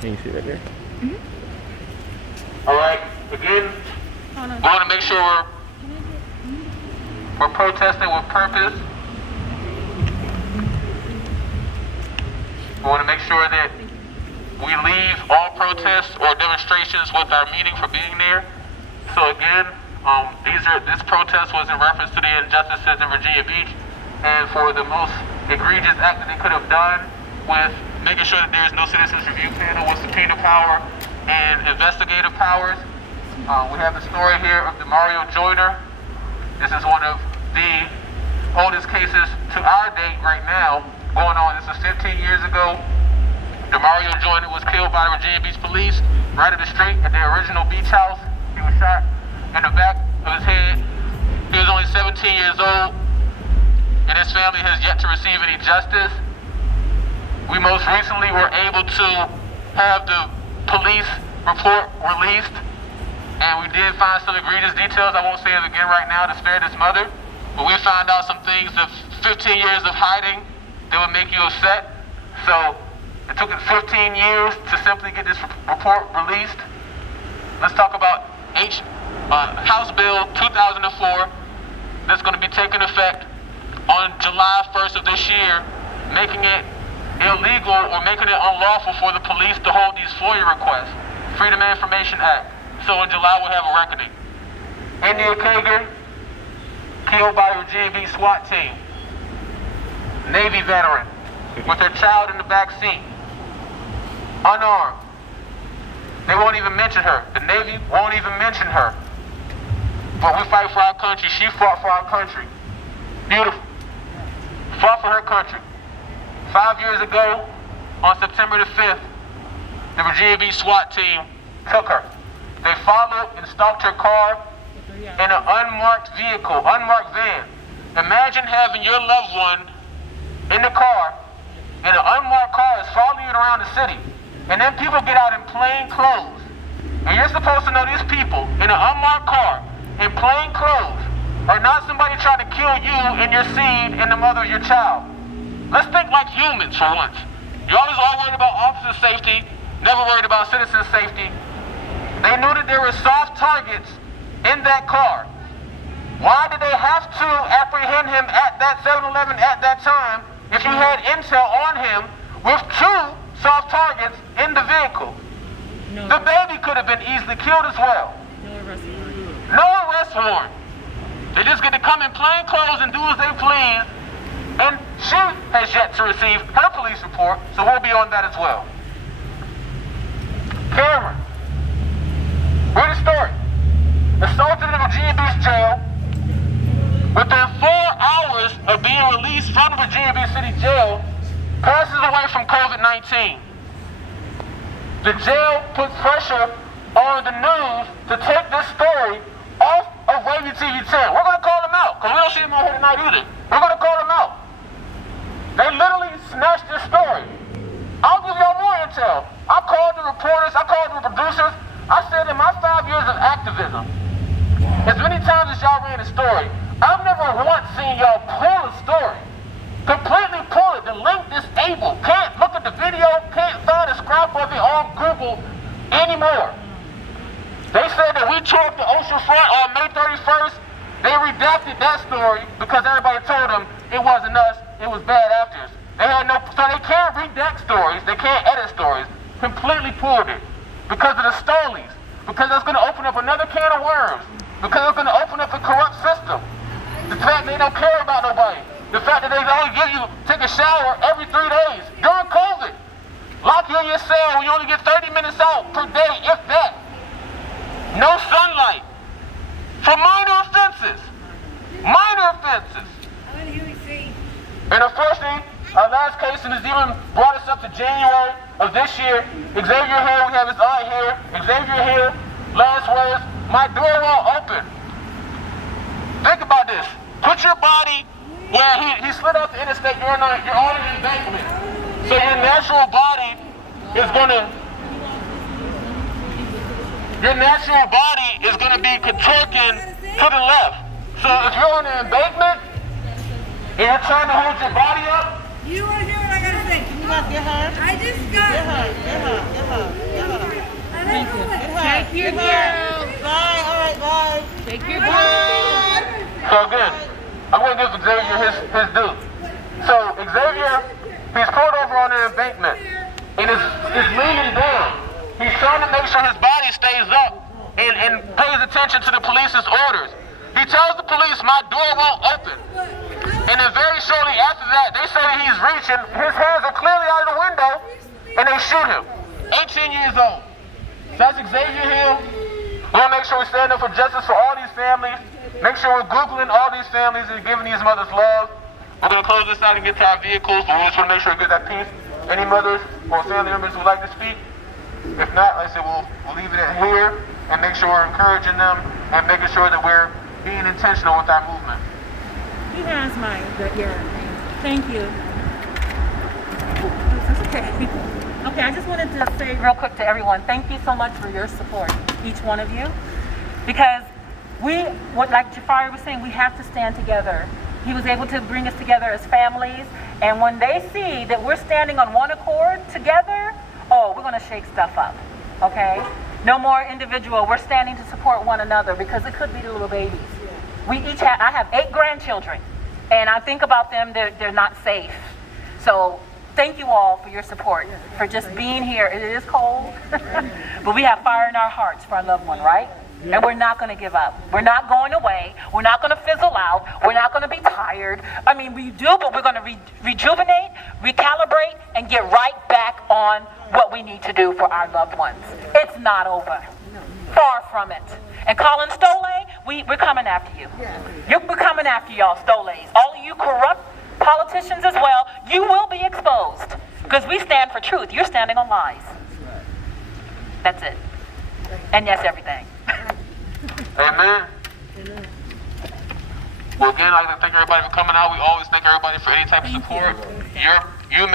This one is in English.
Can you see right there? All right, again, we want to make sure we're protesting with purpose. We want to make sure that we leave all protests or demonstrations with our meaning for being there. So again, this protest was in reference to the injustices in Virginia Beach, and for the most egregious act that they could have done with making sure that there's no citizens review panel with subpoena power and investigative powers. We have the story here of Demario Joyner. This is one of the oldest cases to our date right now going on. This is 15 years ago. Demario Joyner was killed by the Virginia Beach police right at the street at the original beach house. He was shot in the back of his head. He was only 17 years old, and his family has yet to receive any justice. We most recently were able to have the police report released, and we did find some egregious details. I won't say it again right now to spare this mother, but we found out some things of 15 years of hiding that would make you upset. So it took us 15 years to simply get this report released. Let's talk about House Bill 2004 that's going to be taking effect on July 1st of this year, making it illegal or making it unlawful for the police to hold these FOIA requests. Freedom of Information Act. So in July we'll have a reckoning. India Kager, killed by the Virginia Beach SWAT Team. Navy veteran with her child in the back seat. Unarmed. They won't even mention her. The Navy won't even mention her. But we fight for our country. She fought for our country. Beautiful. Fought for her country. 5 years ago, on September the 5th, the Virginia Beach SWAT Team took her. They followed and stalked her car in an unmarked vehicle, unmarked van. Imagine having your loved one in the car, and an unmarked car is following you around the city. And then people get out in plain clothes. And you're supposed to know these people in an unmarked car, in plain clothes, are not somebody trying to kill you and your seed and the mother of your child. Let's think like humans for once. You're always all worried about officer safety, never worried about citizen safety. They knew that there were soft targets in that car. Why did they have to apprehend him at that 7-Eleven at that time if you had intel on him with 2 soft targets in the vehicle? The baby could have been easily killed as well. No arrest warrant. They just get to come in plain clothes and do as they please. And she has yet to receive her police report, so we'll be on that as well. Cameron. Read the story. Assaulted in the Virginia Beach jail. Within 4 hours of being released from the Virginia Beach City Jail, passes away from COVID-19. The jail puts pressure on the news to take this story off of Wavy TV 10. We're going to call them out, because we don't see them on here tonight either. We're going to call them out. They literally snatched this story. I'll give y'all more intel. I called the reporters, I called the producers. I said in my 5 years of activism, as many times as y'all ran the story, I've never once seen y'all pull a story. Completely pull it. The link disabled. Can't look at the video, can't find a scrap of it on Google anymore. They said that we tore up the ocean front on May 31st. They redacted that story because everybody told them it wasn't us, it was bad actors. They had no, so they can't redact stories, they can't edit stories. Completely pulled it because of the Stolies, because that's going to open up another can of worms, because it's going to open up a corrupt system. The fact they don't care about nobody, the fact that they only give you take a shower every 3 days during COVID, lock you in your cell, you only get 30 minutes out per day, if that. No sunlight for minor offenses. Minor offenses. And unfortunately, our last case, and has even brought us up to January of this year. Xavier here, we have his eye here. Xavier here, last words, my door won't open. Think about this. Put your body where he slid off the interstate, you're on an embankment. So your natural body is gonna be contorting to the left. So if you're on an embankment and you're trying to hold your body up, you want to hear what I gotta say? Get her. I just got. Get her. Take your girl. Bye. All right, bye. Take your girl. So again, I'm going to give Xavier his due. So Xavier, he's pulled over on an embankment and is leaning down. He's trying to make sure his body stays up and pays attention to the police's orders. He tells the police, my door won't open. And then very shortly after that, they say he's reaching, his hands are clearly out of the window, and they shoot him. 18 years old. So that's Xavier Hill. We want to make sure we stand up for justice for all these families. Make sure we're Googling all these families and giving these mothers love. We're going to close this out and get to our vehicles, but we just want to make sure we get that peace. Any mothers or family members who would like to speak? If not, like I said, we'll leave it at here and make sure we're encouraging them and making sure that we're being intentional with our movement. He has mine, but yeah. Thank you. Okay. Okay, I just wanted to say real quick to everyone, thank you so much for your support, each one of you. Because like Jafari was saying, we have to stand together. He was able to bring us together as families. And when they see that we're standing on one accord together, oh, we're going to shake stuff up, okay? No more individual. We're standing to support one another because it could be the little babies. I have 8 grandchildren, and I think about them, they're not safe. So thank you all for your support, for just being here. It is cold, but we have fire in our hearts for our loved one, right? And we're not going to give up. We're not going away. We're not going to fizzle out. We're not going to be tired. I mean, we do, but we're going to rejuvenate, recalibrate, and get right back on what we need to do for our loved ones. It's not over. Far from it. And Colin Stole, we're coming after you. We're coming after y'all, Stoles. All of you corrupt politicians as well, you will be exposed. Because we stand for truth. You're standing on lies. That's it. And yes, everything. Amen. Well, again, I'd like to thank everybody for coming out. We always thank everybody for any type of support. You